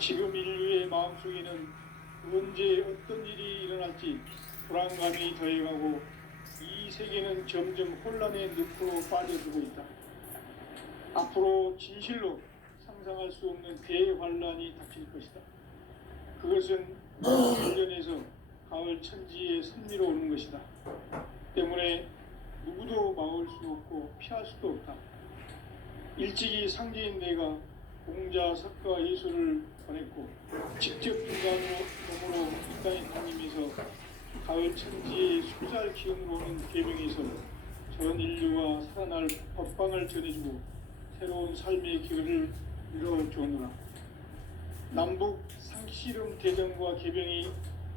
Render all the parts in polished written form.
지금 인류의 마음속에는 언제 어떤 일이 일어날지 불안감이 더해가고 이 세계는 점점 혼란의 늪으로 빠져들고 있다. 앞으로 진실로 상상할 수 없는 대환란이 닥칠 것이다. 그것은 우주일련에서 가을 천지의 섭리로 오는 것이다. 때문에 누구도 막을 수 없고 피할 수도 없다. 일찍이 상제인 내가 공자, 석가, 예수를 보냈고 직접 인간으로 이 땅에 다니면서 가을 천지의 수잘 기운으로 오는 계명에서 전 인류가 살아날 법방을 전해주고 새로운 삶의 기회를 이뤄주었노라. 남북 상씨름 대전과 개병이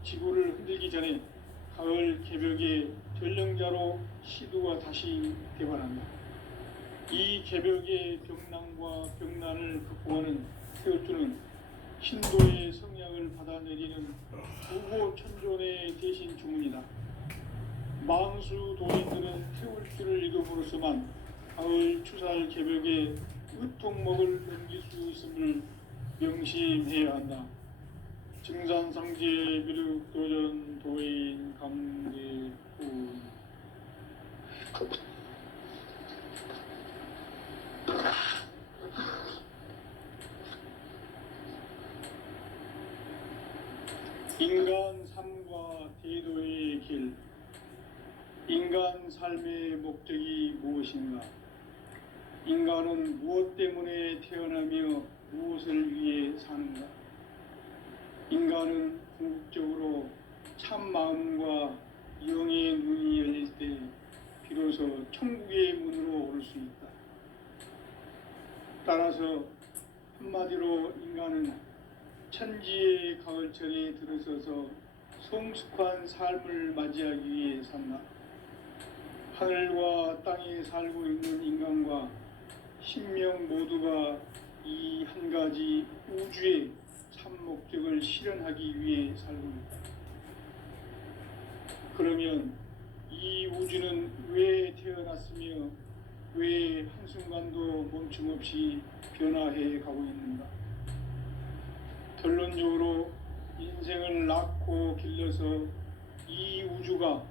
지구를 흔들기 전에 가을 개벽의 전령자로 시두가 다시 개발한다. 이 개벽의 병난과 병난을 극복하는 태울주는 신도의 성향을 받아내리는 부고 천존의 대신 주문이다. 망수 도인들은 태울주를 읽음으로써만 가을 추살 개벽의 의통목을 넘길 수 있음을 명심해야 한다. 증산상제 비륵 도전 도인 강대구 인간 삶과 대도의 길. 인간 삶의 목적이 무엇인가? 인간은 무엇 때문에 태어나며 무엇을 위해 사는가? 인간은 궁극적으로 참 마음과 영의 눈이 열릴 때 비로소 천국의 문으로 오를 수 있다. 따라서 한마디로 인간은 천지의 가을철에 들어서서 성숙한 삶을 맞이하기 위해 산다. 하늘과 땅에 살고 있는 인간과 신명 모두가 이 한 가지 우주의 참 목적을 실현하기 위해 살고 있다. 그러면 이 우주는 왜 태어났으며 왜 한순간도 멈춤없이 변화해 가고 있는가? 결론적으로 인생을 낳고 길러서 이 우주가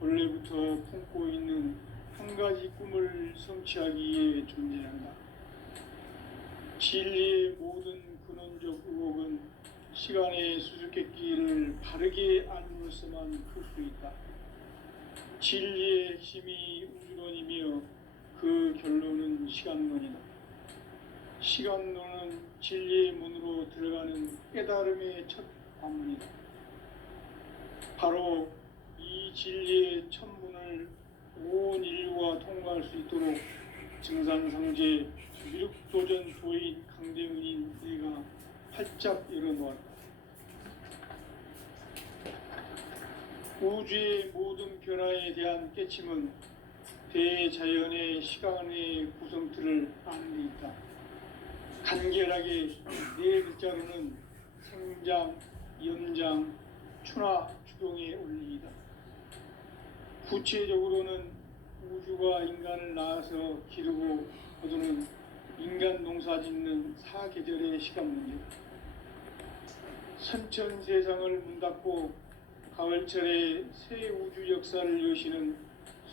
원래부터 품고 있는 한 가지 꿈을 성취하기 위해 존재한다. 진리의 모든 근원적 의혹은 시간의 수수께끼를 바르게 알므로서만 풀 수 있다. 진리의 핵심이 우주론이며 그 결론은 시간론이다. 시간론은 진리의 문으로 들어가는 깨달음의 첫 관문이다. 바로 이 진리의 첫 문을 온 인류가 통과할 수 있도록 증산상제 미륵도전 도인 강대문인 내가 활짝 열어놓았다. 우주의 모든 변화에 대한 깨침은 대자연의 시간의 구성틀을 아는 데 있다. 간결하게 네 글자로는 생장, 연장, 추나 추동의 원리이다. 구체적으로는 우주가 인간을 낳아서 기르고 거두는 인간 농사 짓는 사계절의 시간 문제다. 선천 세상을 문 닫고 가을철에 새 우주 역사를 여시는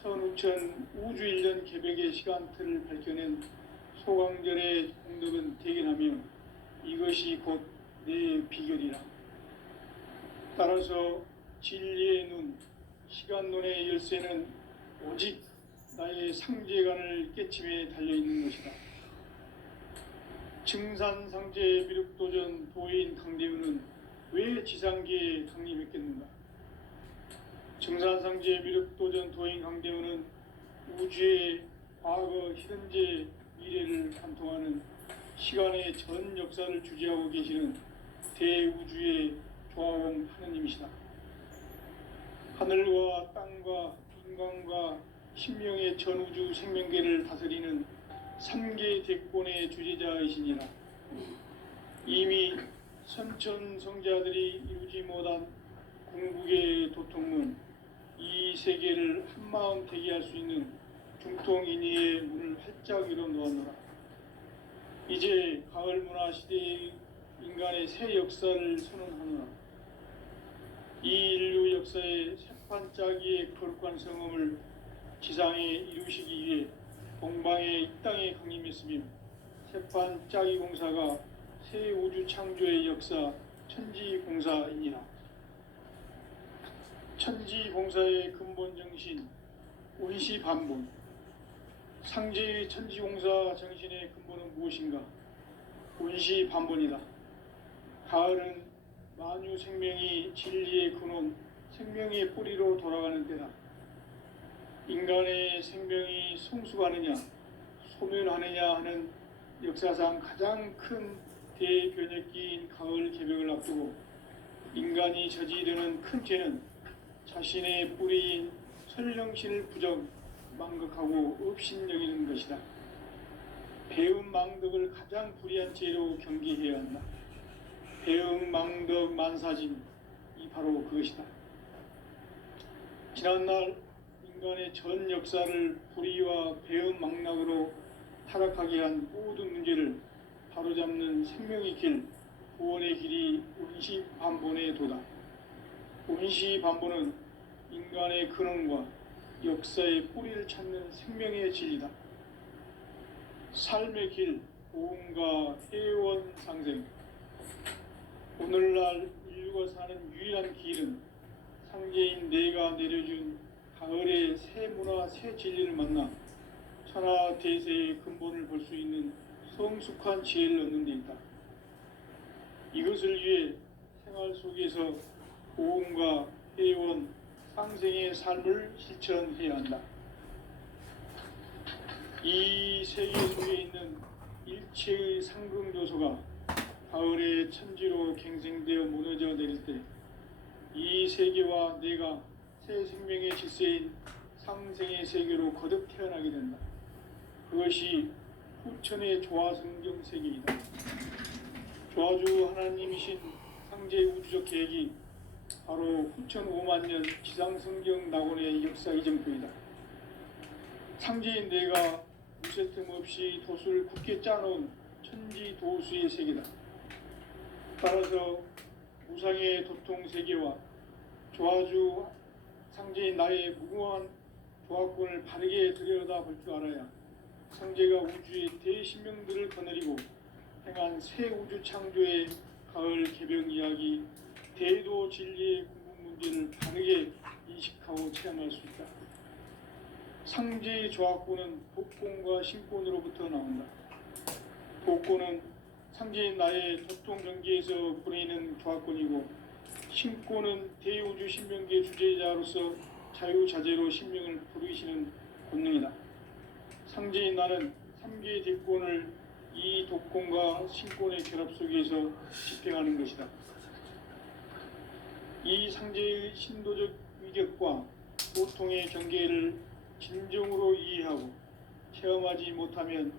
선우천 우주일년 개벽의 시간틀을 밝혀낸 소강절의 공덕은 대견하며 이것이 곧 내 비결이라. 따라서 진리의 눈, 시간론의 열쇠는 오직 나의 상제관을 깨침에 달려있는 것이다. 증산상제 미륵도전 도인 강대우는 왜 지상계에 강림했겠는가? 증산상제 미륵도전 도인 강대우는 우주의 과거, 현재, 미래를 관통하는 시간의 전 역사를 주재하고 계시는 대우주의 조화원 하느님이시다. 하늘과 땅과 인간과 신명의 전우주 생명계를 다스리는 3계 대권의 주재자이시니라. 이미 선천성자들이 이루지 못한 궁극의 도통문, 이 세계를 한마음 되게 할 수 있는 중통인의의 문을 활짝 열어 놓았노라. 이제 가을 문화 시대의 인간의 새 역사를 선언하노라. 이 인류 역사의 새판짜기의 거룩한 성음을 지상에 이루시기 위해 동방의 이 땅에 강림했으며 새판짜기 공사가 새 우주 창조의 역사 천지공사이니라. 천지공사의 근본 정신 원시반본. 상제의 천지공사 정신의 근본은 무엇인가? 원시반본이다. 가을은 만유 생명이 진리의 근원, 생명의 뿌리로 돌아가는 때다. 인간의 생명이 성숙하느냐, 소멸하느냐 하는 역사상 가장 큰 대변혁기인 가을 개벽을 앞두고 인간이 저지르는 큰 죄는 자신의 뿌리인 설령신을 부정, 망각하고 업신여기는 것이다. 배음 망덕을 가장 불의한 죄로 경계해야 한다. 배음 망덕 만사진이 바로 그것이다. 지난날 인간의 전 역사를 불의와 배음 망락으로 타락하게 한 모든 문제를 바로잡는 생명의 길, 구원의 길이 원시반본의 도다. 원시반본은 인간의 근원과 역사의 뿌리를 찾는 생명의 진리다. 삶의 길, 보험과 회원 상생. 오늘날 인류가 사는 유일한 길은 상제인 내가 내려준 가을의 새 문화, 새 진리를 만나 천하 대세의 근본을 볼 수 있는 성숙한 지혜를 얻는 데 있다. 이것을 위해 생활 속에서 보험과 회원, 상생의 삶을 실천해야 한다. 이 세계 속에 있는 일체의 상승 요소가 가을의 천지로 갱생되어 무너져 내릴 때 이 세계와 내가 새 생명의 질서인 상생의 세계로 거듭 태어나게 된다. 그것이 후천의 조화성경 세계이다. 조화주 하나님이신 상제 우주적 계획이 바로 후천 5만 년 지상성경 낙원의 역사 이정표이다. 상제인 내가 무쇠틈 없이 도수를 굳게 짜놓은 천지 도수의 세계다. 따라서 무상의 도통 세계와 조화주 상제인 나의 무궁한 조화권을 바르게 들여다볼 줄 알아야 상제가 우주의 대신명들을 거느리고 행한 새 우주 창조의 가을 개벽 이야기, 대도 진리의 궁극 문제를 바르게 인식하고 체험할 수 있다. 상제의 조화권은 복권과 신권으로부터 나온다. 복권은 상제인 나의 도통 경계에서 보내는 조화권이고, 신권은 대우주 신명계 주제자로서 자유자재로 신명을 부르시는 권능이다. 상제인 나는 3개의 대권을 이 독권과 신권의 결합 속에서 집행하는 것이다. 이 상제의 신도적 위격과 보통의 경계를 진정으로 이해하고 체험하지 못하면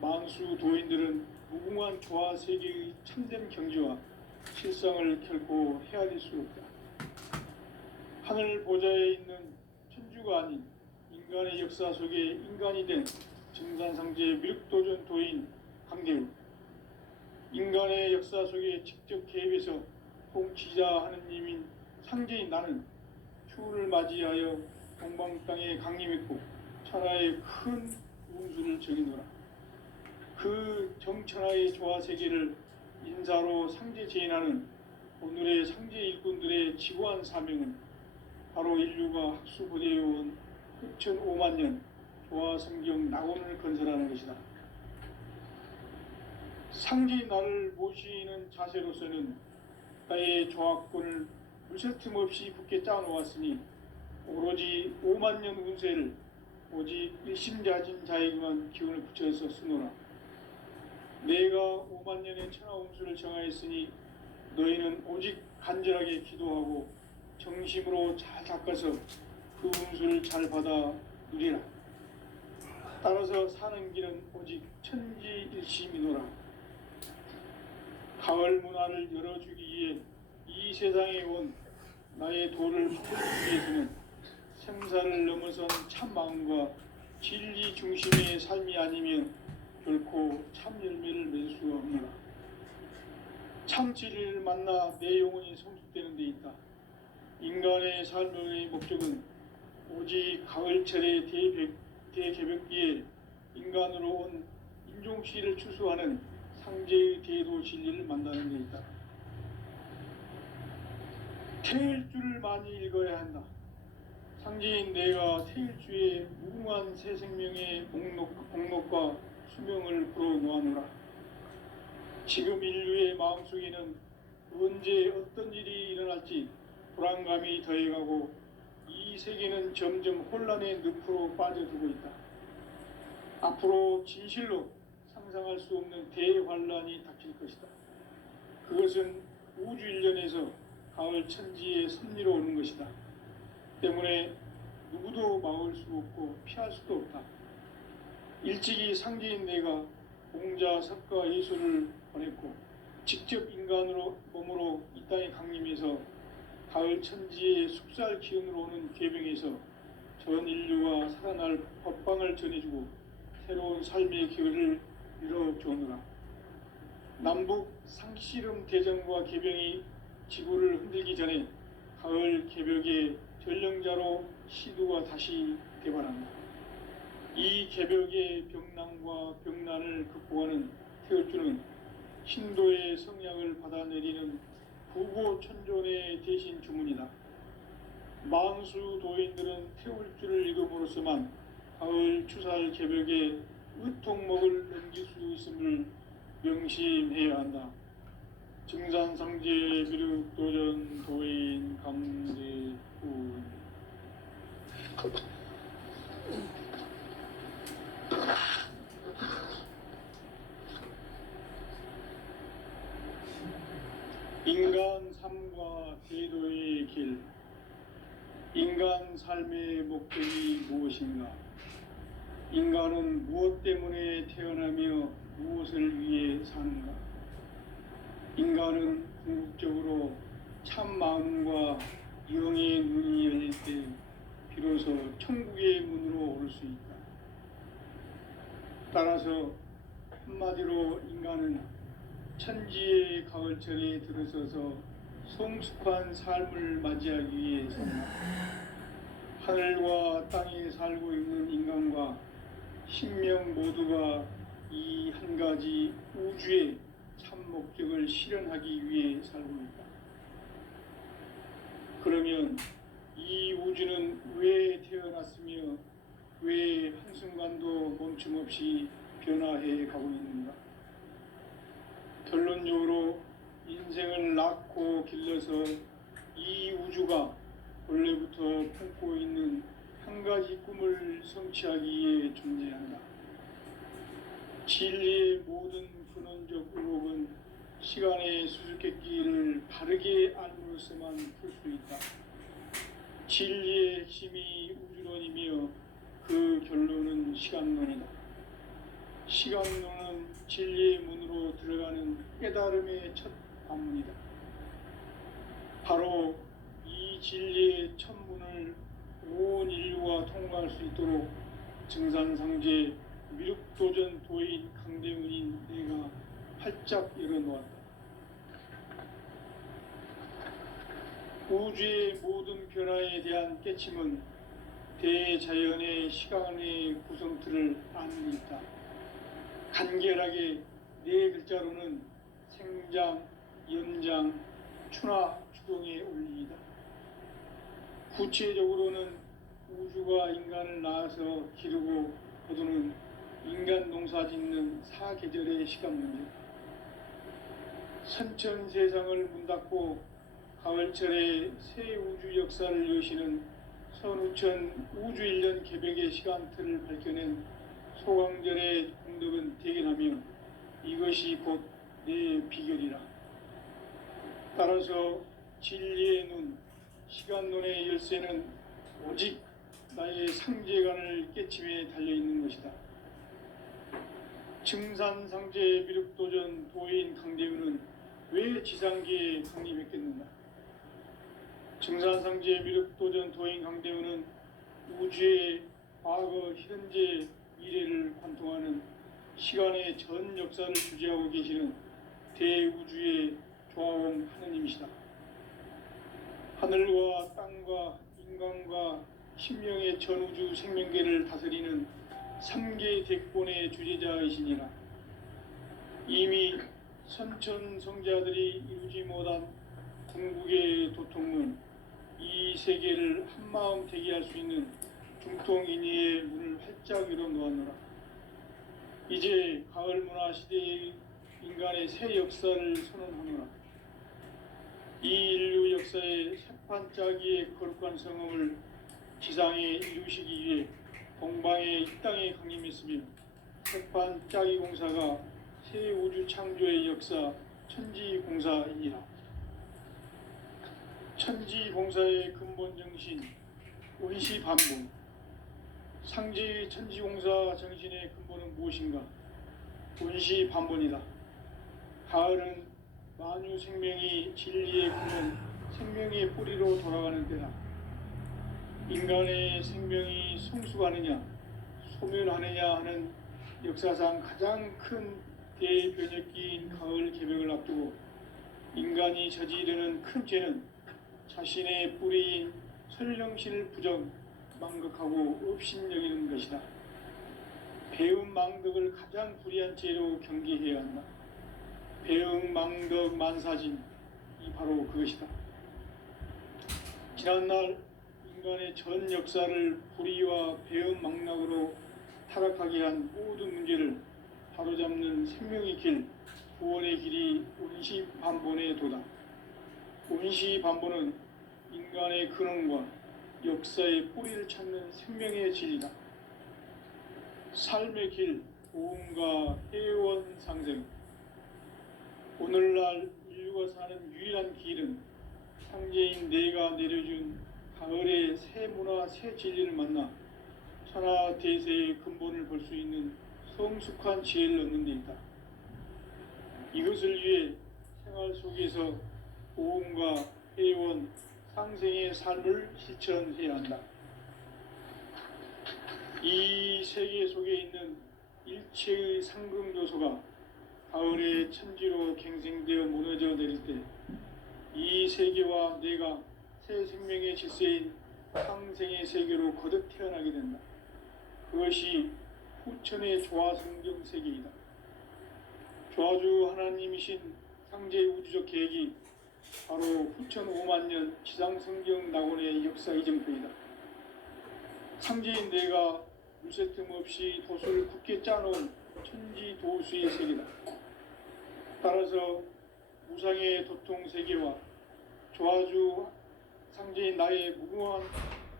만수 도인들은 무궁한 조화 세계의 참된 경지와 실상을 결코 헤아릴 수 없다. 하늘 보좌에 있는 천주가 아닌 인간의 역사 속에 인간이 된 증산상제의 미륵도전 도인 강대우, 인간의 역사 속에 직접 개입해서 통치자 하느님인 상제인 나는 추운을 맞이하여 동방 땅에 강림했고 천하의 큰 운수를 정해노라. 그 정천하의 조화 세계를 인사로 상제 제인하는 오늘의 상제 일꾼들의 지고한 사명은 바로 인류가 학수고대해온 후천 5만 년 조화 성경 낙원을 건설하는 것이다. 상제인 나를 모시는 자세로서는 나의 조화권을 물새틈 없이 굳게 짜놓았으니 오로지 5만 년 운세를 오직 일심자진 자에게만 기운을 붙여서 쓰노라. 내가 5만 년의 천하 운수를 정하였으니 너희는 오직 간절하게 기도하고 정심으로 잘 닦아서 그 운수를 잘 받아 누리라. 따라서 사는 길은 오직 천지일심이노라. 가을 문화를 열어주기 위해 이 세상에 온 나의 도를 풀어주기 위해서는 생사를 넘어선 참 마음과 진리 중심의 삶이 아니면 결코 참 열매를 맺을 수가 없노라. 참 진리를 만나 내 영혼이 성숙되는 데 있다. 인간의 삶의 목적은 오직 가을철의 대개벽기에 인간으로 온 인종시를 추수하는 상제의 대도 진리를 만나는 데 있다. 태일주를 많이 읽어야 한다. 상제인 내가 태일주의 무궁한 새 생명의 공록과 수명을 불어놓아노라. 지금 인류의 마음속에는 언제 어떤 일이 일어날지 불안감이 더해가고 이 세계는 점점 혼란의 늪으로 빠져들고 있다. 앞으로 진실로 상상할 수 없는 대환란이 닥칠 것이다. 그것은 우주 일련에서 가을 천지의 섭리로 오는 것이다. 때문에 누구도 막을 수 없고 피할 수도 없다. 일찍이 상제인 내가 공자, 석가, 예수를 보냈고 직접 인간으로 몸으로 이 땅에 강림해서 가을 천지의 숲살 기운으로 오는 계병에서 전 인류와 살아날 법방을 전해주고 새로운 삶의 기회를 이뤄주오노라. 남북 상씨름 대전과 개병이 지구를 흔들기 전에 가을 개벽의 전령자로 시두가 다시 개발한다. 이 개벽의 병난과 병난을 극복하는 태울주는 신도의 성향을 받아내리는 부고천존의 대신 주문이다. 만수 도인들은 태울주를 읽음으로써만 가을 추살 개벽의 의통목을 넘길 수 있음을 명심해야 한다. 증산상제 비륵도전 도인 강제훈. 인간 삶과 제도의 길. 인간 삶의 목적이 무엇인가? 인간은 무엇 때문에 태어나며 무엇을 위해 사는가? 인간은 궁극적으로 참 마음과 영의 눈이 열릴 때 비로소 천국의 문으로 오를 수 있다. 따라서 한마디로 인간은 천지의 가을철에 들어서서 성숙한 삶을 맞이하기 위해 산다. 하늘과 땅에 살고 있는 인간과 신명 모두가 이 한 가지 우주의 참 목적을 실현하기 위해 살고 있다. 그러면 이 우주는 왜 태어났으며 왜 한순간도 멈춤없이 변화해 가고 있는가? 결론적으로 인생을 낳고 길러서 이 우주가 원래부터 품고 있는 한 가지 꿈을 성취하기 위해 존재한다. 진리의 모든 근원적 의혹은 시간의 수수께끼를 바르게 알므로써만 풀 수 있다. 진리의 핵심이 우주론이며 그 결론은 시간론이다. 시간론은 진리의 문으로 들어가는 깨달음의 첫 관문이다. 바로 이 진리의 첫 문을 온 인류가 통과할 수 있도록 증산상제 미륵도전 도인 강대훈인 내가 활짝 열어놓았다. 우주의 모든 변화에 대한 깨침은 대자연의 시간의 구성틀을 아는 데 있다. 간결하게 네 글자로는 생장, 연장, 추나 추동의 원리이다. 구체적으로는 우주가 인간을 낳아서 기르고 거두는 인간 농사 짓는 사계절의 시간 문제. 선천 세상을 문 닫고 가을철에 새 우주 역사를 여시는 선우천 우주일년 개벽의 시간틀을 밝혀낸 소강절의 공덕은 대견하며 이것이 곧 내 비결이라. 따라서 진리의 눈, 시간론의 열쇠는 오직 나의 상제관을 깨침에 달려있는 것이다. 증산상제 미륵도전 도인 강대훈은 왜 지상계에 강림했겠는가? 증산상제 미륵도전 도인 강대훈은 우주의 과거, 현재, 미래를 관통하는 시간의 전 역사를 주재하고 계시는 대우주의 조아온 하느님이시다. 하늘과 땅과 인간과 신명의 전우주 생명계를 다스리는 삼계 대권의 주제자이시니라. 이미 선천성자들이 이루지 못한 궁극의 도통은 이 세계를 한마음 되게 할 수 있는 중통인의의 문을 활짝 열어 놓았노라. 이제 가을 문화 시대의 인간의 새 역사를 선언하노라. 이 인류 역사의 새판짜기의 거룩한 성음을 지상에 이루시기 위해 동방의 이 땅에 강림했으며 새판짜기 공사가 새 우주 창조의 역사 천지공사이니라. 천지공사의 근본 정신 원시반본. 상제의 천지공사 정신의 근본은 무엇인가? 원시반본이다. 가을은 만유 생명이 진리의 근원, 생명의 뿌리로 돌아가는 때다. 인간의 생명이 성숙하느냐, 소멸하느냐 하는 역사상 가장 큰 대변혁기인 가을 개벽을 앞두고 인간이 저지르는 큰 죄는 자신의 뿌리인 설령신을 부정, 망극하고 업신여기는 것이다. 배움 망덕을 가장 불의한 죄로 경계해야 한다. 배움 망덕 만사진, 이 바로 그것이다. 지난날 인간의 전 역사를 불의와 배움 망락으로 타락하게 한 모든 문제를 바로잡는 생명의 길, 구원의 길이 원시반본의 도다. 원시반본은 인간의 근원과 역사의 뿌리를 찾는 생명의 진리다. 삶의 길, 보험과 해원 상생. 오늘날 인류가 사는 유일한 길은 상제인 내가 내려준 가을의 새 문화, 새 진리를 만나 천하 대세의 근본을 볼 수 있는 성숙한 지혜를 얻는 데 있다. 이것을 위해 생활 속에서 보험과 해원, 상생의 삶을 실천해야 한다. 이 세계 속에 있는 일체의 상금 요소가 가을의 천지로 갱생되어 무너져 내릴 때 이 세계와 내가 새 생명의 질서인 상생의 세계로 거듭 태어나게 된다. 그것이 후천의 조화성경 세계이다. 조화주 하나님이신 상제 우주적 계획이 바로 후천 5만 년 지상성경 낙원의 역사 이정표이다. 상제인 내가 물새 틈 없이 도수를 굳게 짜놓은 천지 도수의 세계다. 따라서 무상의 도통 세계와 조화주 상제인 나의 무궁한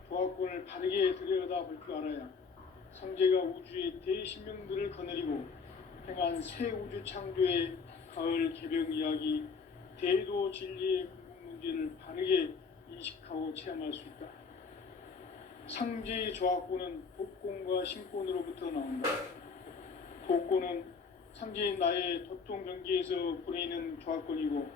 조화권을 바르게 들여다볼 줄 알아야 상제가 우주의 대신명들을 거느리고 행한 새 우주 창조의 가을 개벽 이야기, 대도 진리의 궁극 문제를 바르게 인식하고 체험할 수 있다. 상제의 조화권은 독권과 신권으로부터 나온다. 독권은 상제인 나의 도통 경계에서 보내는 조화권이고,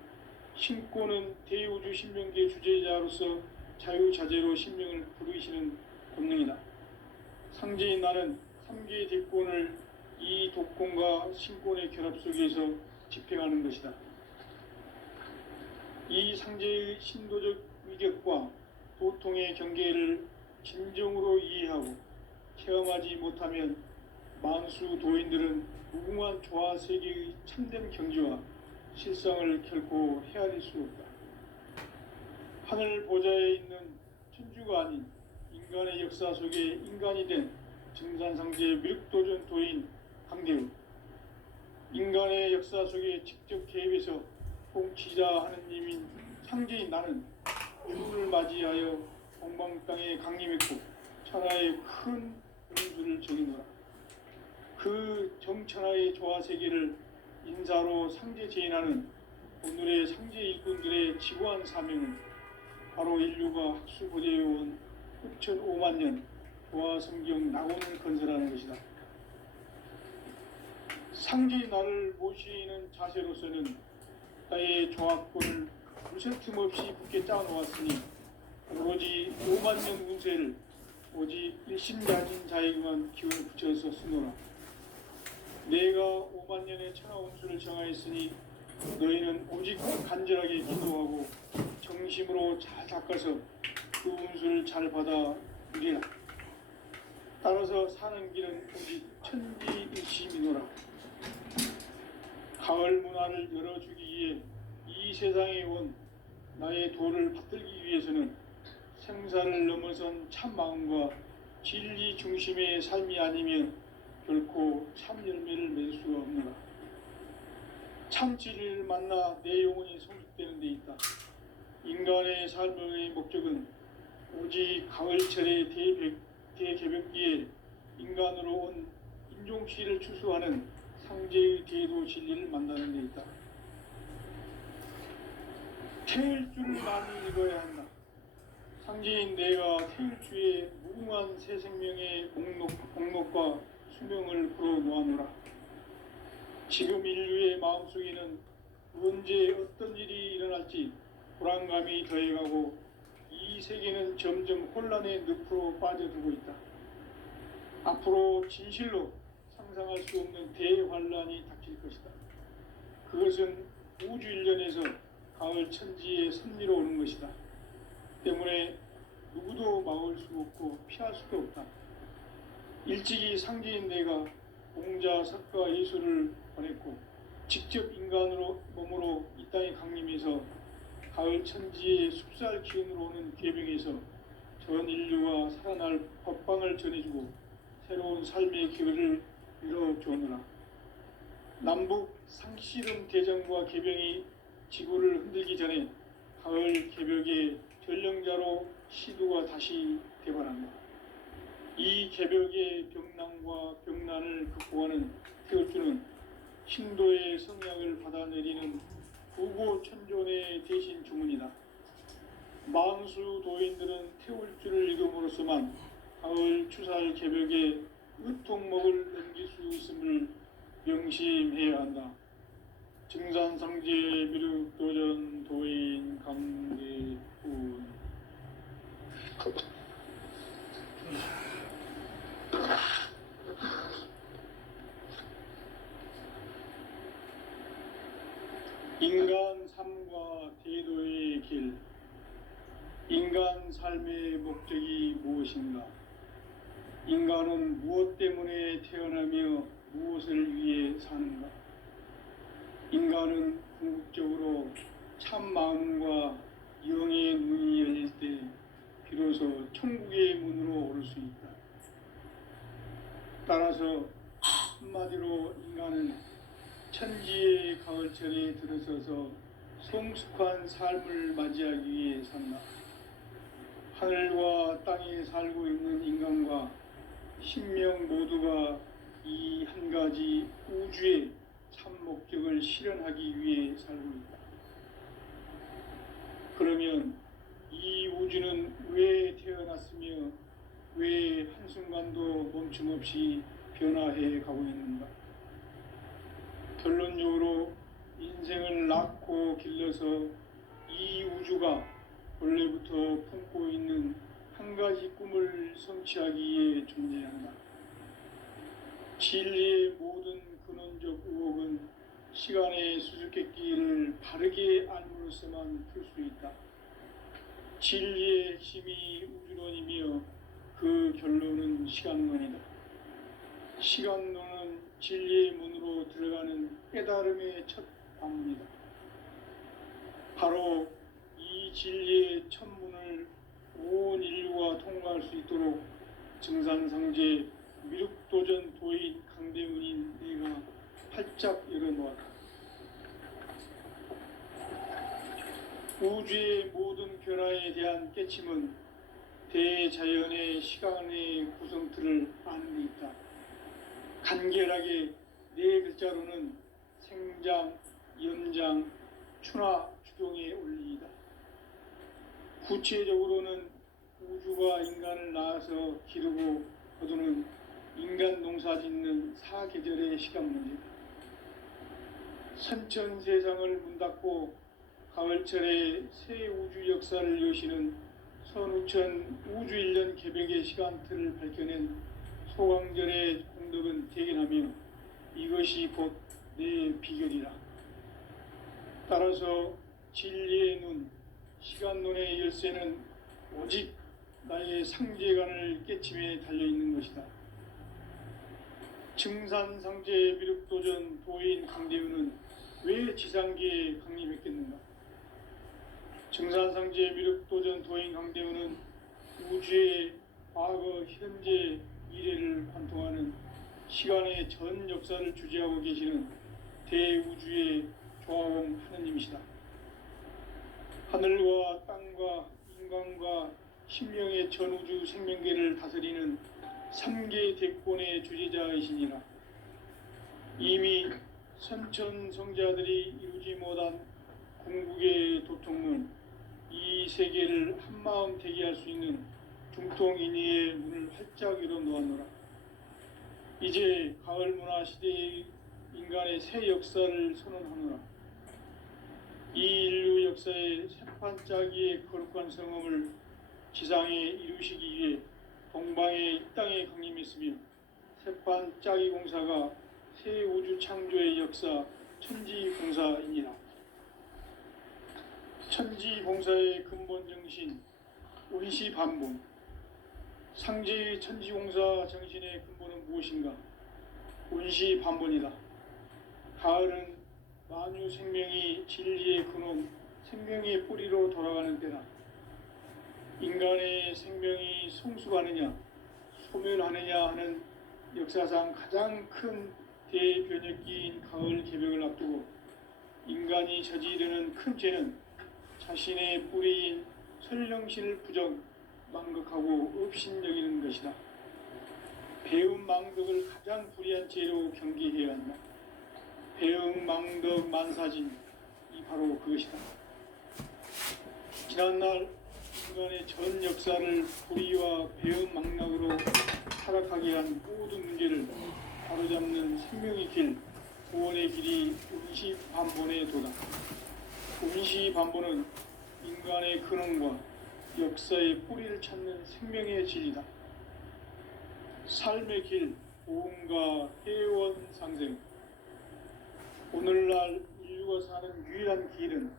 신권은 대우주 신명계 주제자로서 자유자재로 신명을 부르시는 권능이다. 상제인 나는 3개의 대권을 이 독권과 신권의 결합 속에서 집행하는 것이다. 이 상제의 신도적 위격과 도통의 경계를 진정으로 이해하고 체험하지 못하면 만수 도인들은 무궁한 조화 세계의 참된 경지와 실상을 결코 헤아릴 수 없다. 하늘 보좌에 있는 천주가 아닌 인간의 역사 속에 인간이 된 증산상제 미륵도전 도인 강대우, 인간의 역사 속에 직접 개입해서 통치자 하느님인 상제인 나는 주를 맞이하여 동방 땅에 강림했고 천하의 큰 운수를 적이노라. 그 정천하의 조화 세계를 인사로 상제 제인하는 오늘의 상제 일꾼들의 지구한 사명은 바로 인류가 학수고대해온 후천 5만 년 조화 성경 낙원을 건설하는 것이다. 상제의 나를 모시는 자세로서는 나의 조화권을 무쇠틈 없이 굳게 짜놓았으니 오로지 5만 년 운세를 오직 일심가진 자에게만 기운을 붙여서 쓰노라. 내가 5만 년의 천하 운수를 정하였으니 너희는 오직 간절하게 기도하고 정심으로 잘 닦아서 그 운수를 잘 받아 누리라. 따라서 사는 길은 오직 천지일심이노라. 가을 문화를 열어주기 위해 이 세상에 온 나의 도를 받들기 위해서는 생사를 넘어선 참 마음과 진리 중심의 삶이 아니면 결코 참 열매를 맺을 수가 없노라. 참 진리를 만나 내 영혼이 성숙되는 데 있다. 인간의 삶의 목적은 오직 가을철의 대개벽기에 인간으로 온 인종시를 추수하는 상제의 대도 진리를 만나는 데 있다. 태일 줄을 많이 읽어야 한다. 상제인 내가 태일 주에 무궁한 새 생명의 공록과 수명을 풀어놓아노라. 지금 인류의 마음속에는 언제 어떤 일이 일어날지 불안감이 더해가고 이 세계는 점점 혼란의 늪으로 빠져들고 있다. 앞으로 진실로 상상할 수 없는 대환란이 닥칠 것이다. 그것은 우주 일련에서 가을 천지의 섭리로 오는 것이다. 때문에 누구도 막을 수 없고 피할 수도 없다. 일찍이 상제인 내가 공자, 석가, 예수를 보냈고 직접 인간으로 몸으로 이 땅에 강림해서 가을 천지의 숲살 기운으로 오는 계명에서 전 인류가 살아날 법방을 전해주고 새로운 삶의 기회를 열어주었노라. 남북 상씨름 대전과 계병이 지구를 흔들기 전에 가을 개벽의 전령자로 시두가 다시 개발한다. 이 개벽의 병난과 병난을 극복하는 태울주는 신도의 성약을 받아내리는 부고천존의 대신 주문이다. 망수 도인들은 태울주를 읽음으로써만 가을 추살 개벽의 의통목을 넘길 수 있음을 명심해야 한다. 증산상제 미륵도전 도인 강대훈. 인간 삶과 대도의 길. 인간 삶의 목적이 무엇인가? 인간은 무엇 때문에 태어나며 무엇을 위해 사는가? 인간은 궁극적으로 참 마음과 영의 문이 열릴 때 비로소 천국의 문으로 오를 수 있다. 따라서 한마디로 인간은 천지의 가을철에 들어서서 성숙한 삶을 맞이하기 위해 산다. 하늘과 땅에 살고 있는 인간과 신명 모두가 이 한 가지 우주의 참 목적을 실현하기 위해 살고 있다. 그러면 이 우주는 왜 태어났으며 왜 한순간도 멈춤없이 변화해 가고 있는가? 결론적으로 인생을 낳고 길러서 이 우주가 원래부터 품고 있는 한 가지 꿈을 성취하기 위해 존재한다. 진리의 모든 근원적 의혹은 시간의 수수께끼를 바르게 알므로써만 풀 수 있다. 진리의 핵심이 우주론이며 그 결론은 시간론이다. 시간론은 진리의 문으로 들어가는 깨달음의 첫 방문이다. 바로 이 진리의 첫 문을 온 인류가 통과할 수 있도록 증산상제 미륵도전 도인 강대훈인 내가 활짝 열어놓았다. 우주의 모든 변화에 대한 깨침은 대자연의 시간의 구성틀을 아는 데 있다. 간결하게 네 글자로는 생장, 연장, 추나, 추동의 원리이다. 구체적으로는 우주가 인간을 낳아서 기르고 거두는 인간 농사 짓는 사계절의 시간 문제다. 선천 세상을 문 닫고 가을철에 새 우주 역사를 여시는 선우천 우주일년 개벽의 시간틀을 밝혀낸 소강절의 공덕은 대견하며 이것이 곧 내 비결이라. 따라서 진리의 눈, 시간론의 열쇠는 오직 나의 상제관을 깨침에 달려있는 것이다. 증산상제 미륵도전 도인 강대우는 왜 지상계에 강림했겠는가? 증산상제 미륵도전 도인 강대우는 우주의 과거, 현재, 미래를 관통하는 시간의 전 역사를 주재하고 계시는 대우주의 조화공 하느님이시다. 하늘과 땅과 인간과 신명의 전우주 생명계를 다스리는 3계 대권의 주재자이시니라. 이미 선천성자들이 이루지 못한 궁극의 도통문, 이 세계를 한마음 되게 할 수 있는 중통인의의 문을 활짝 열어 놓았노라. 이제 가을 문화 시대의 인간의 새 역사를 선언하노라. 이 인류 역사의 새판짜기의 거룩한 성음을 지상에 이루시기 위해 동방의 이 땅에 강림했으며 새판짜기 공사가 새 우주 창조의 역사 천지봉사이니라. 천지봉사의 근본 정신 운시반본. 상제의 천지봉사 정신의 근본은 무엇인가? 운시반본이다. 가을은 만유 생명이 진리의 근원, 생명의 뿌리로 돌아가는 때다. 인간의 생명이 성숙하느냐, 소멸하느냐 하는 역사상 가장 큰 대변혁기인 가을 개벽을 앞두고 인간이 저지르는 큰 죄는 자신의 뿌리인 설령신을 부정, 망극하고 업신여기는 것이다. 배움 망덕을 가장 불의한 죄로 경계해야 한다. 배움 망덕 만사진, 이 바로 그것이다. 지난날 인간의 전 역사를 불의와 배움 망락으로 타락하게 한 모든 문제를 바로잡는 생명의 길, 구원의 길이 운시반본의 도다. 운시반본은 인간의 근원과 역사의 뿌리를 찾는 생명의 진리다. 삶의 길, 보험과 회원 상생. 오늘날 인류가 사는 유일한 길은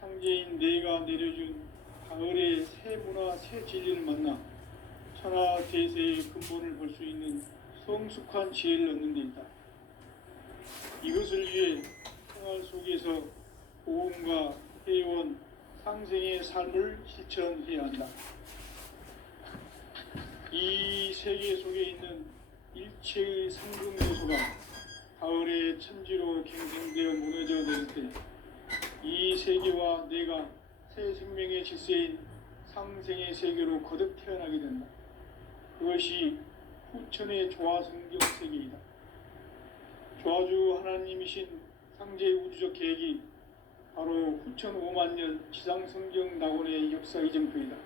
상제인 내가 내려준 가을의 새 문화, 새 진리를 만나 천하 대세의 근본을 볼 수 있는 성숙한 지혜를 얻는 데 있다. 이것을 위해 생활 속에서 보험과 회원, 상생의 삶을 실천해야 한다. 이 세계 속에 있는 일체의 상금 요소가 가을의 천지로 갱생되어 무너져 내릴 때 이 세계와 내가 새 생명의 질서인 상생의 세계로 거듭 태어나게 된다. 그것이 후천의 조화성경 세계이다. 조화주 하나님이신 상제의 우주적 계획이 바로 후천 5만 년 지상성경 낙원의 역사 이정표이다.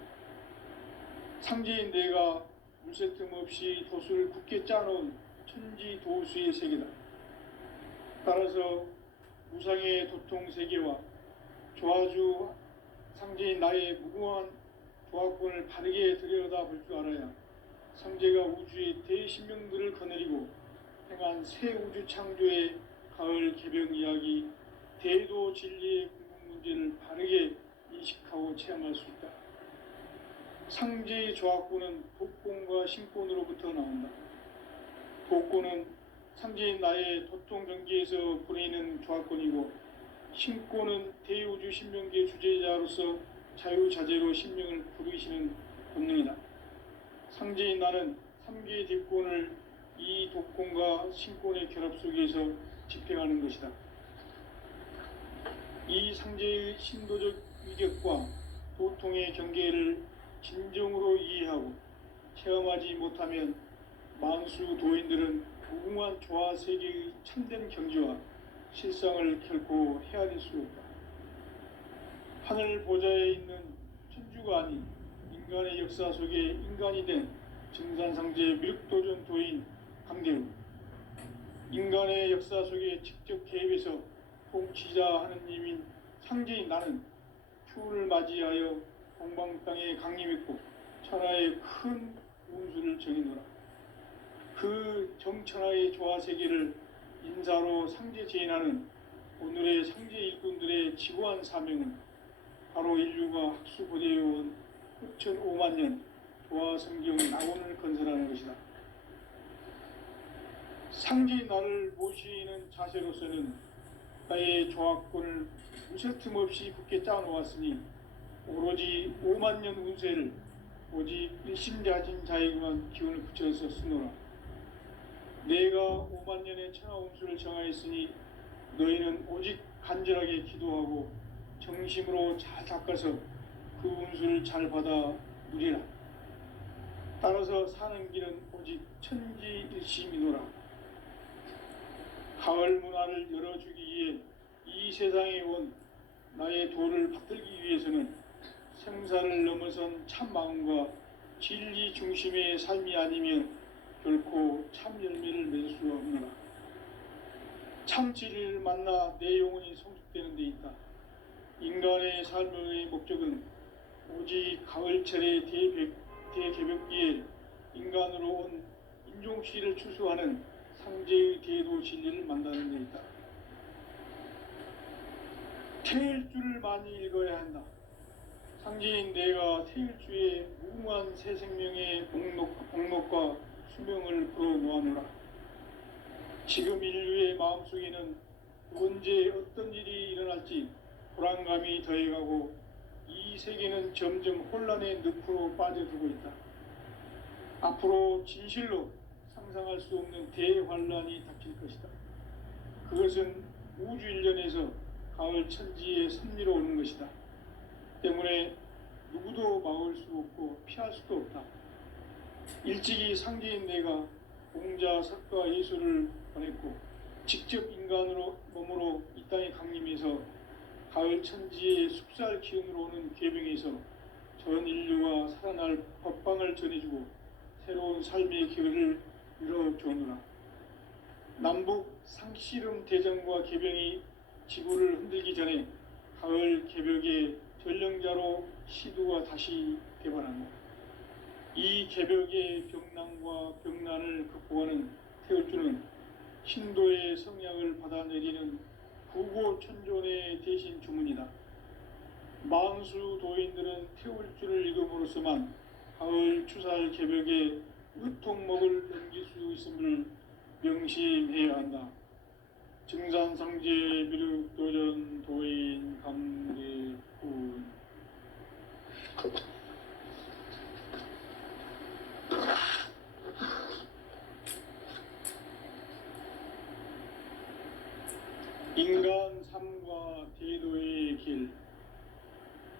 상제인 내가 물새 틈 없이 도수를 굳게 짜놓은 천지 도수의 세계다. 따라서 무상의 도통 세계와 조화주 상제인 나의 무궁한 조화권을 바르게 들여다볼 줄 알아야 상제가 우주의 대신명들을 거느리고 행한 새 우주 창조의 가을 개벽 이야기, 대도 진리의 궁극 문제를 바르게 인식하고 체험할 수 있다. 상제의 조화권은 독권과 신권으로부터 나온다. 독권은 상제인 나의 도통 경계에서 보내는 조화권이고, 신권은 대우주 신명계 주제자로서 자유자재로 신명을 부르시는 본능이다. 상제인 나는 3개의 뒷권을 이 독권과 신권의 결합 속에서 집행하는 것이다. 이 상제의 신도적 위격과 도통의 경계를 진정으로 이해하고 체험하지 못하면 만수 도인들은 무궁한 조화 세계의 참된 경지와 실상을 결코 헤아릴 수 없다. 하늘 보좌에 있는 천주가 아닌 인간의 역사 속에 인간이 된 증산상제 미륵도전 도인 강대우. 인간의 역사 속에 직접 개입해서 통치자 하느님인 상제인 나는 추운을 맞이하여 동방 땅에 강림했고 천하의 큰 운수를 정해놓으라. 그 정천하의 조화 세계를 인사로 상제 제인하는 오늘의 상제 일꾼들의 지고한 사명은 바로 인류가 학수고대해온 6,5만 년 조화 성경 낙원을 건설하는 것이다. 상제의 나를 모시는 자세로서는 나의 조합권을 무쇠틈 없이 굳게 짜놓았으니 오로지 5만 년 운세를 오직 일심자진 자에게만 기운을 붙여서 쓰노라. 내가 5만 년의 천하 운수를 정하였으니 너희는 오직 간절하게 기도하고 정심으로 잘 닦아서 그 운수를 잘 받아 누리라. 따라서 사는 길은 오직 천지일심이노라. 가을 문화를 열어주기 위해 이 세상에 온 나의 도를 받들기 위해서는 생사를 넘어선 참 마음과 진리 중심의 삶이 아니면 결코 참 열매를 맺을 수 없노라. 참 진리를 만나 내 영혼이 성숙되는 데 있다. 인간의 삶의 목적은 오직 가을철의 대개벽기에 인간으로 온 인종시를 추수하는 상제의 대도 진리를 만나는 데 있다. 태일주를 많이 읽어야 한다. 상제인 내가 태일주의 무궁한 새 생명의 복록과 수명을 불어놓아노라. 지금 인류의 마음속에는 언제 어떤 일이 일어날지 불안감이 더해가고 이 세계는 점점 혼란의 늪으로 빠져들고 있다. 앞으로 진실로 상상할 수 없는 대환란이 닥칠 것이다. 그것은 우주 일련에서 가을 천지의 섭리로 오는 것이다. 때문에 누구도 막을 수 없고 피할 수도 없다. 일찍이 상제인 내가 공자, 석가, 예수를 보냈고 직접 인간으로 몸으로 이 땅에 강림해서 가을 천지의 숲살 기운으로 오는 계병에서 전 인류가 살아날 법방을 전해주고 새로운 삶의 기회를 열어주노라. 남북 상씨름 대전과 계병이 지구를 흔들기 전에 가을 개벽의 전령자로 시두가 다시 개발한다. 이 개벽의 병난과 병난을 극복하는 태울주는 신도의 성약을 받아내리는 구고천존의 대신 주문이다. 만수 도인들은 태울주를 읽음으로써만 가을 추살 개벽의 의통목을 넘길 수 있음을 명심해야 한다. 증산상제 미륵도전 도인 감대군. 인간 삶과 대도의 길.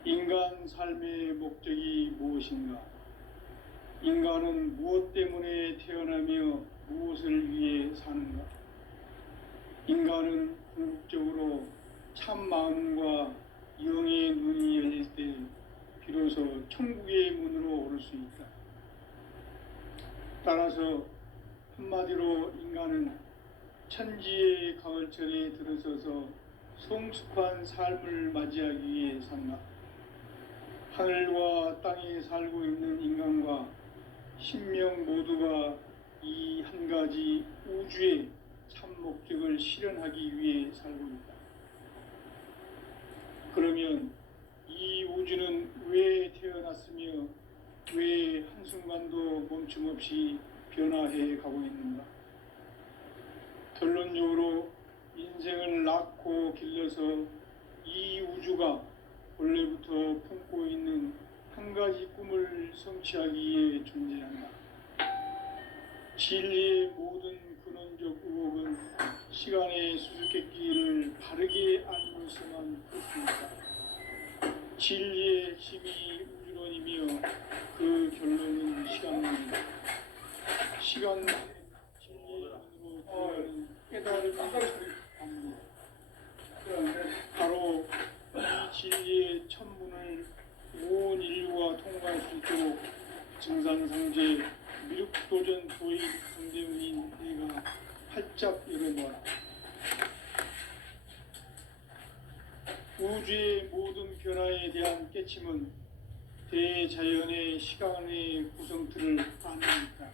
인간 삶의 목적이 무엇인가? 인간은 무엇 때문에 태어나며 무엇을 위해 사는가? 인간은 궁극적으로 참 마음과 영의 눈이 열릴 때 비로소 천국의 문으로 오를 수 있다. 따라서 한마디로 인간은 천지의 가을철에 들어서서 성숙한 삶을 맞이하기 위해 산다. 하늘과 땅에 살고 있는 인간과 신명 모두가 이 한 가지 우주의 참 목적을 실현하기 위해 살고 있다. 그러면 이 우주는 왜 태어났으며 왜 한순간도 멈춤없이 변화해 가고 있는가? 결론적으로 인생을 낳고 길러서 이 우주가 원래부터 품고 있는 한 가지 꿈을 성취하기 위해 존재한다. 진리의 모든 근원적 의혹은 시간의 수수께끼를 바르게 알고서만 그렇습니다. 진리의 핵심이 우주론이며 그 결론은 시간론이다. 시간 진리의 눈으로 들어가는 깨달음이 절입합니다. 바로 이 진리의 천문을 온 인류가 통과할 수 있도록 증산상제 미륵도전 도의 강대문인 내가 활짝 열어놓아라. 우주의 모든 변화에 대한 깨침은 대자연의 시간의 구성틀을 아니니까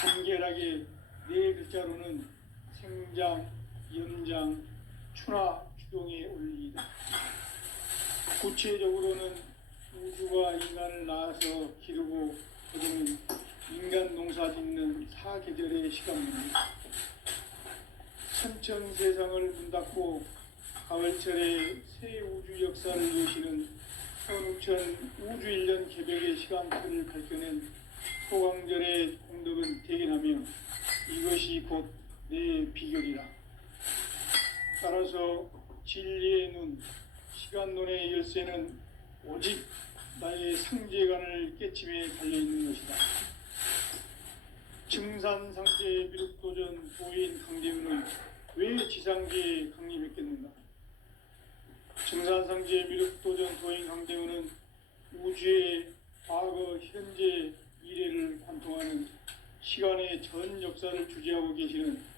간결하게 네 글자로는 생장, 연장, 추나 추동에 올리다. 구체적으로는 우주가 인간을 낳아서 기르고 거두는 인간 농사 짓는 사계절의 시간입니다. 천천 세상을 문 닫고 가을철에 새 우주 역사를 여시는 현우천 우주 1년 개벽의 시간표를 밝혀낸 소강절의 공덕은 대견하며 이것이 곧 내 비결이라. 따라서 진리의 눈, 시간론의 열쇠는 오직 나의 상제관을 깨침에 달려있는 것이다. 증산상제 미륵도전 도인 강대훈은 왜 지상계에 강림했겠는가? 증산상제 미륵도전 도인 강대훈은 우주의 과거, 현재, 미래를 관통하는 시간의 전 역사를 주재하고 계시는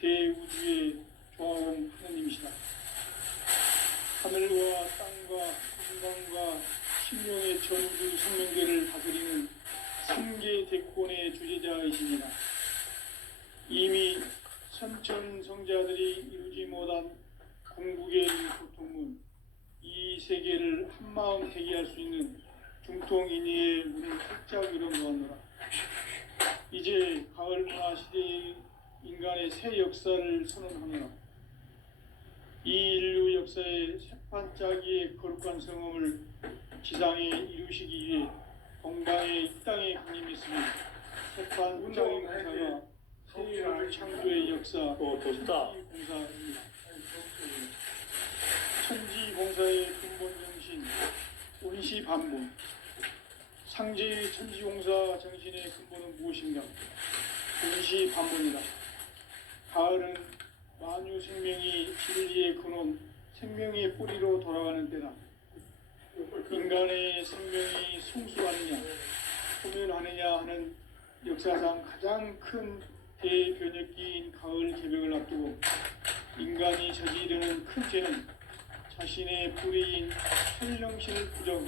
대우주의 조화원 하느님이시다. 하늘과 땅과 금강과 신명의 전우주 생명계를 다스리는 삼계 대권의 주제자이십니다. 이미 선천 성자들이 이루지 못한 궁극의 고통문, 이 세계를 한마음 되게 할 수 있는 중통인의의 문을 활짝 열어놓았노라. 이제 가을 문화 시대의 인간의 새 역사를 선언하노라. 이 인류 역사의 새판짜기의 거룩한 성험을 지상에 이루시기 위해 동방의 이 땅에 강림했으며 새판짜기 공사가 새 우주 창조의 역사 천지공사입니다. 천지공사의 근본 정신 온시반문. 상제의 천지공사 정신의 근본은 무엇인가? 온시반문이다. 가을은 만유 생명이 진리의 근원, 생명의 뿌리로 돌아가는 때다. 인간의 생명이 성숙하느냐, 소멸하느냐 하는 역사상 가장 큰 대변혁기인 가을 개벽을 앞두고 인간이 저지르는 큰 죄는 자신의 뿌리인 현령신을 부정,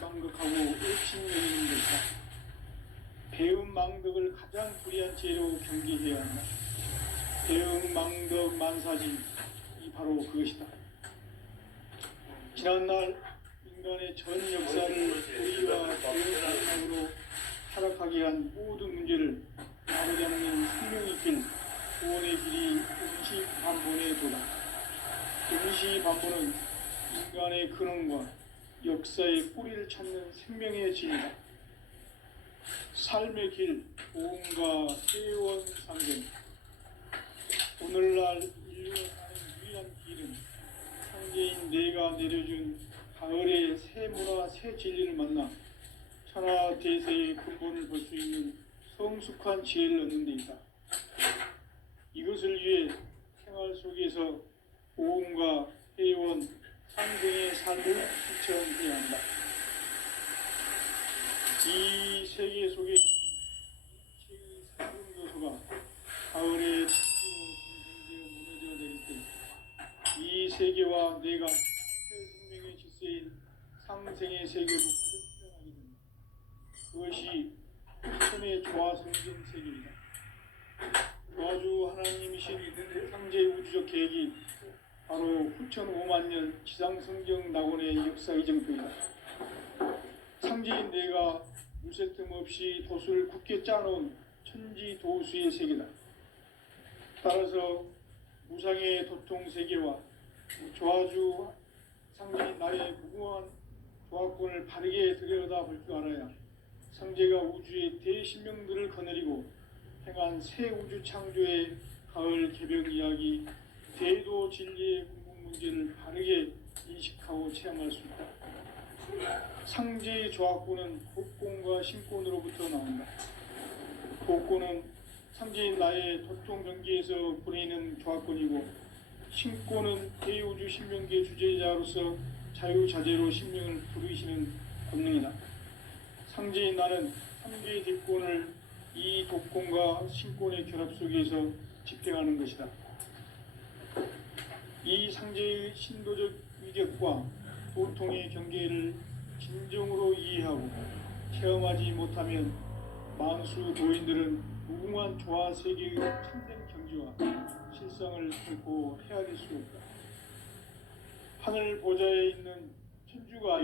망극하고 의심여기는 것이다. 배움 망덕을 가장 불의한 죄로 경계해야 한다. 배움 망덕 만사지, 이 바로 그것이다. 지난날 인간의 전 역사를 우리와 배움으로 타락하게 한 모든 문제를 나무잡는 생명의 길, 구원의 길이 음시반본의 도다. 음시반본은 인간의 근원과 역사의 뿌리를 찾는 생명의 진이다. 삶의 길, 보험과 회원 상생. 오늘날 인류가 가는 유일한 길은 상제인 내가 내려준 가을의 새 문화, 새 진리를 만나 천하 대세의 근본을 볼 수 있는 성숙한 지혜를 얻는 데 있다. 이것을 위해 생활 속에서 보험과 회원, 상생의 삶을 실천해야 한다. 이 세계 속에 있는 최의 상승 요소가 가을에 진지로 무너져 내릴 때, 이 세계와 내가 새 생명의 질서인 상생의 세계로 거듭나게 됩니다. 그것이 천의 조화 성진 세계입니다. 조화주 하나님이신 상제 우주적 계획이 바로 후천 5만 년 지상성경 낙원의 역사 이정표이다. 상제인 내가 무쇠 틈 없이 도수를 굳게 짜놓은 천지 도수의 세계다. 따라서 무상의 도통 세계와 조화주 상제인 나의 무궁한 조화권을 바르게 들여다 볼 줄 알아야 상제가 우주의 대신명들을 거느리고 행한 새 우주 창조의 가을 개벽 이야기, 대도 진리의 궁극 문제를 바르게 인식하고 체험할 수 있다. 상제의 조화권은 복권과 신권으로부터 나온다. 복권은 상제인 나의 도통 경계에서 보내는 조화권이고, 신권은 대우주 신명계 주제자로서 자유자재로 신명을 부르시는 권능이다. 상제인 나는 3개의 뒷권을 이 독권과 신권의 결합 속에서 집행하는 것이다. 이 상제의 신도적 위격과 도통의 경계를 진정으로 이해하고 체험하지 못하면 만수 도인들은 무궁한 조화 세계의 참된 경지와 실상을 결코 헤아릴 수 없다. 하늘 보좌에 있는 천주가